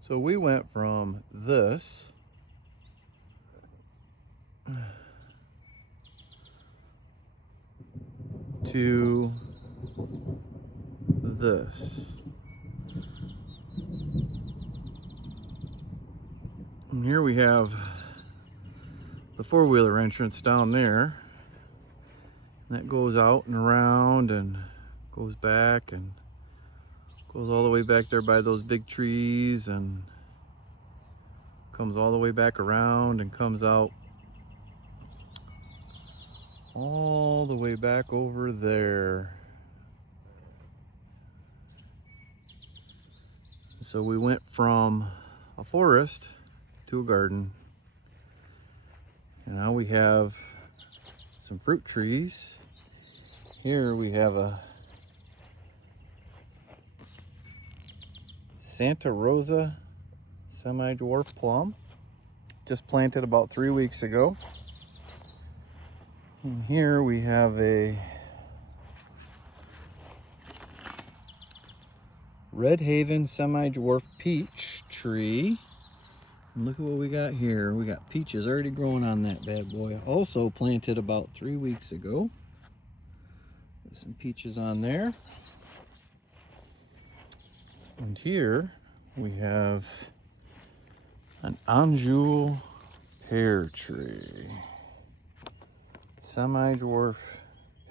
So we went from this to this. And here we have the four-wheeler entrance down there. And that goes out and around and goes back and goes all the way back there by those big trees and comes all the way back around and comes out all the way back over there. So we went from a forest to a garden. And now we have some fruit trees. Here we have a Santa Rosa semi-dwarf plum, just planted about 3 weeks ago. And here we have a Red Haven semi-dwarf peach tree. And look at what we got here. We got peaches already growing on that bad boy. Also planted about 3 weeks ago. There's some peaches on there. And here we have an Anjou pear tree. Semi-dwarf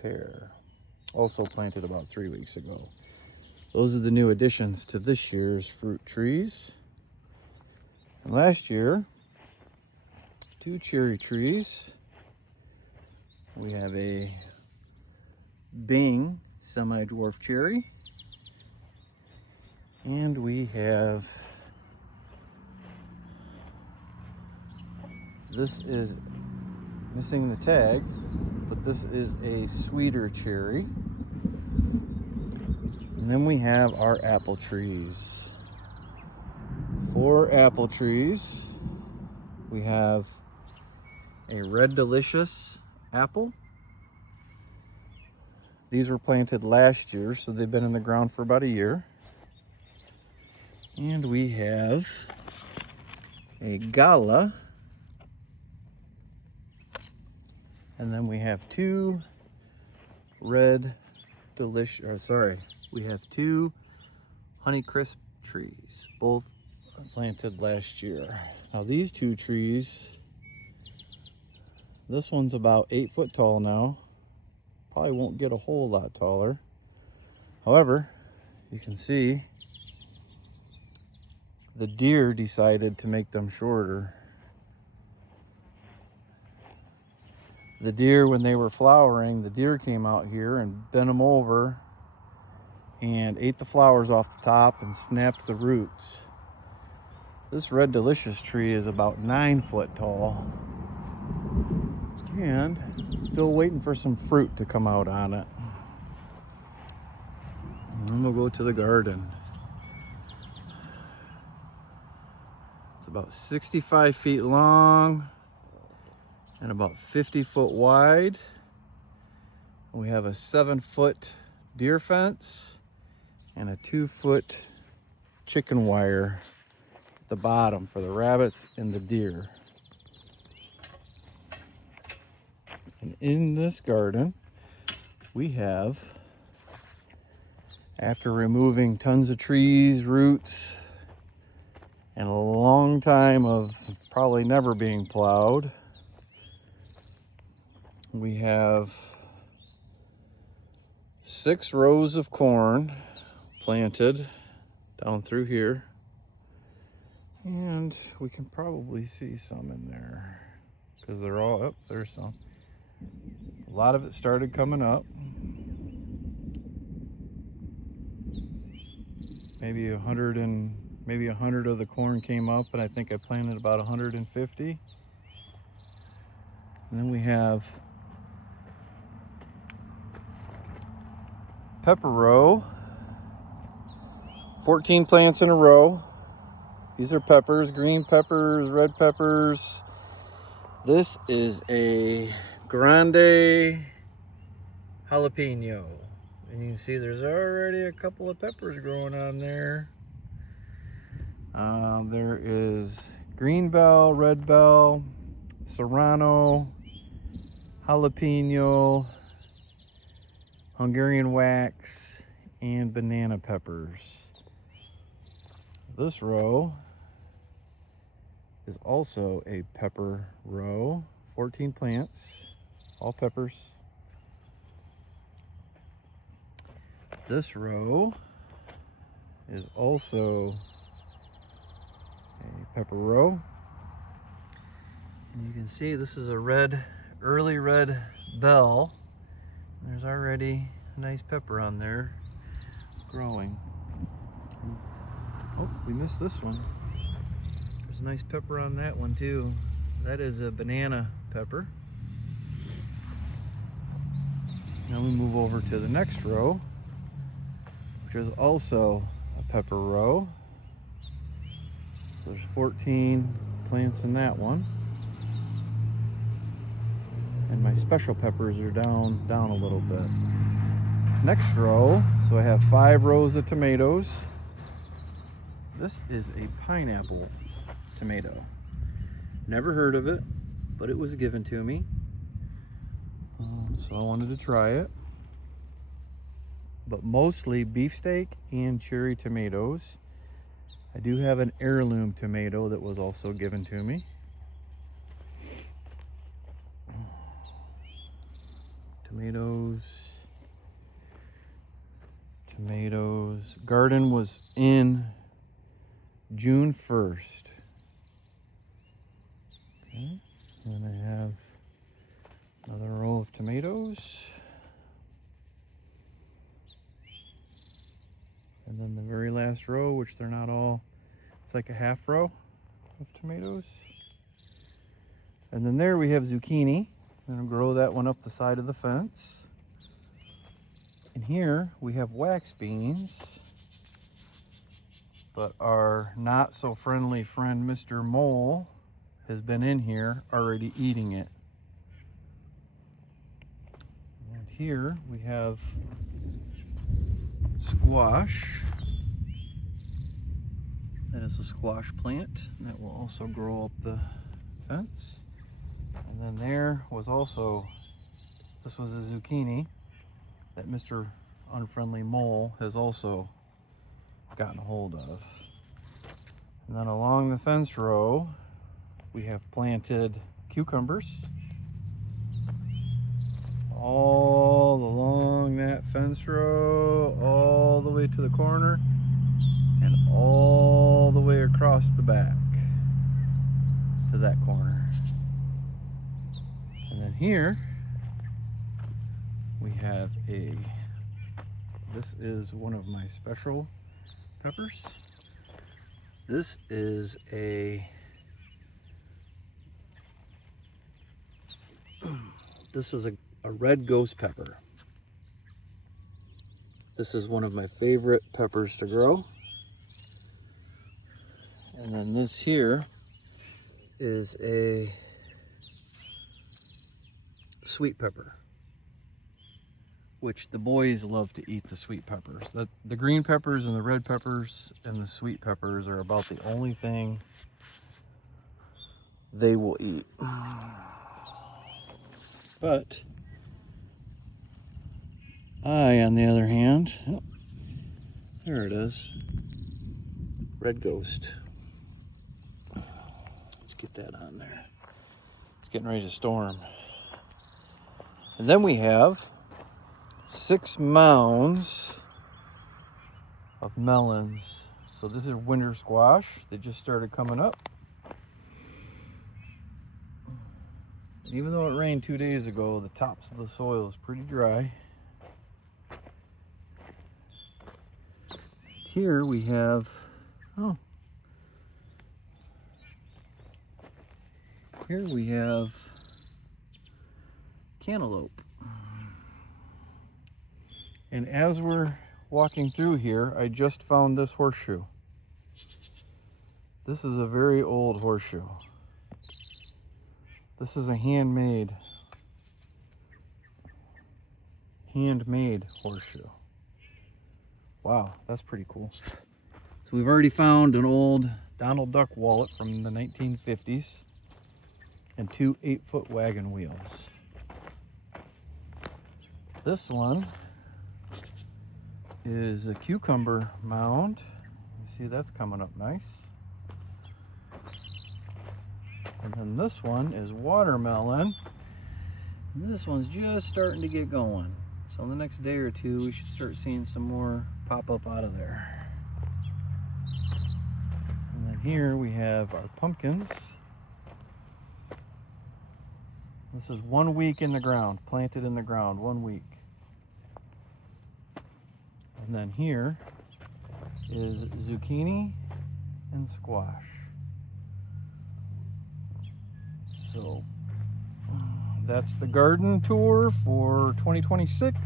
pear. Also planted about 3 weeks ago. Those are the new additions to this year's fruit trees. And last year, 2 cherry trees. We have a Bing semi-dwarf cherry. And we have, this is missing the tag, but this is a sweeter cherry. And then we have our apple trees. 4 apple trees. We have a Red Delicious apple. These were planted last year, so they've been in the ground for about a year. And we have a Gala. And then we have 2 Red Delicious, we have 2 Honeycrisp trees, both planted last year. Now these 2 trees, this one's about 8 foot tall now. Probably won't get a whole lot taller. However, you can see the deer decided to make them shorter. The deer, when they were flowering, the deer came out here and bent them over and ate the flowers off the top and snapped the roots. This Red Delicious tree is about 9 foot tall and still waiting for some fruit to come out on it. And then we'll go to the garden. It's about 65 feet long and about 50 foot wide. We have a 7 foot deer fence and a 2 foot chicken wire at the bottom for the rabbits and the deer. And in this garden, we have, after removing tons of trees, roots, and a long time of probably never being plowed, we have 6 rows of corn planted down through here. And we can probably see some in there because they're all up. There's some. A lot of it started coming up. Maybe 100 of the corn came up, and I think I planted about 150. And then we have pepper row, 14 plants in a row. These are peppers, green peppers, red peppers. This is a grande jalapeno. And you can see there's already a couple of peppers growing on there. There is green bell, red bell, serrano, jalapeno, Hungarian wax, and banana peppers. This row is also a pepper row, 14 plants, all peppers. This row is also a pepper row. And you can see this is a early red bell. There's already a nice pepper on there growing. Oh, we missed this one. There's a nice pepper on that one too. That is a banana pepper. Now we move over to the next row, which is also a pepper row. So there's 14 plants in that one. And my special peppers are down a little bit. Next row, so I have 5 rows of tomatoes. This is a pineapple tomato. Never heard of it, but it was given to me. So I wanted to try it. But mostly beefsteak and cherry tomatoes. I do have an heirloom tomato that was also given to me. Tomatoes. Garden was in June 1st. Okay. And I have another row of tomatoes. And then the very last row, which they're not all, it's like a half row of tomatoes. And then there we have zucchini. I'm gonna grow that one up the side of the fence. And here we have wax beans, but our not so friendly friend, Mr. Mole, has been in here already eating it. And here we have squash. That is a squash plant that will also grow up the fence. And then there was also, this was a zucchini that Mr. Unfriendly Mole has also gotten a hold of. And then along the fence row, we have planted cucumbers. All along that fence row, all the way to the corner, and all the way across the back to that corner. And then here we have this is one of my special peppers. This is a red ghost pepper. This is one of my favorite peppers to grow. And then this here is a sweet pepper, which the boys love to eat the sweet peppers. The green peppers and the red peppers and the sweet peppers are about the only thing they will eat. But I, on the other hand, oh, there it is, red ghost. Let's get that on there. It's getting ready to storm. And then we have 6 mounds of melons. So this is winter squash that just started coming up. And even though it rained 2 days ago, the tops of the soil is pretty dry. Here we have, here we have cantaloupe. And as we're walking through here, I just found this horseshoe. This is a very old horseshoe. This is a handmade horseshoe. Wow, that's pretty cool. So we've already found an old Donald Duck wallet from the 1950s, and 2 8-foot wagon wheels. This one is a cucumber mound. You see that's coming up nice. And then this one is watermelon. And this one's just starting to get going. So in the next day or two, we should start seeing some more pop up out of there. And then here we have our pumpkins. This is 1 week in the ground, planted in the ground, 1 week. And then here is zucchini and squash. So that's the garden tour for 2026.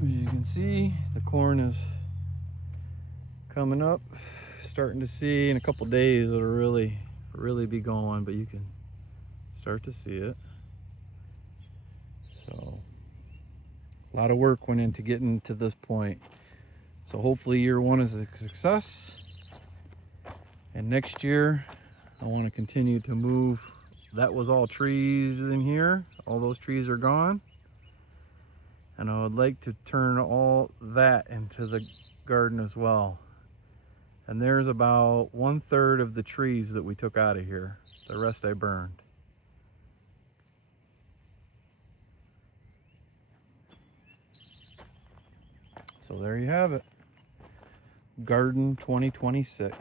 As you can see, the corn is coming up. Starting to see in a couple days it'll really be going, but you can start to see it. So a lot of work went into getting to this point. So hopefully year one is a success. And next year I want to continue to move. That was all trees in here. All those trees are gone. And I would like to turn all that into the garden as well. And there's about 1/3 of the trees that we took out of here. The rest I burned. So there you have it. Garden 2026.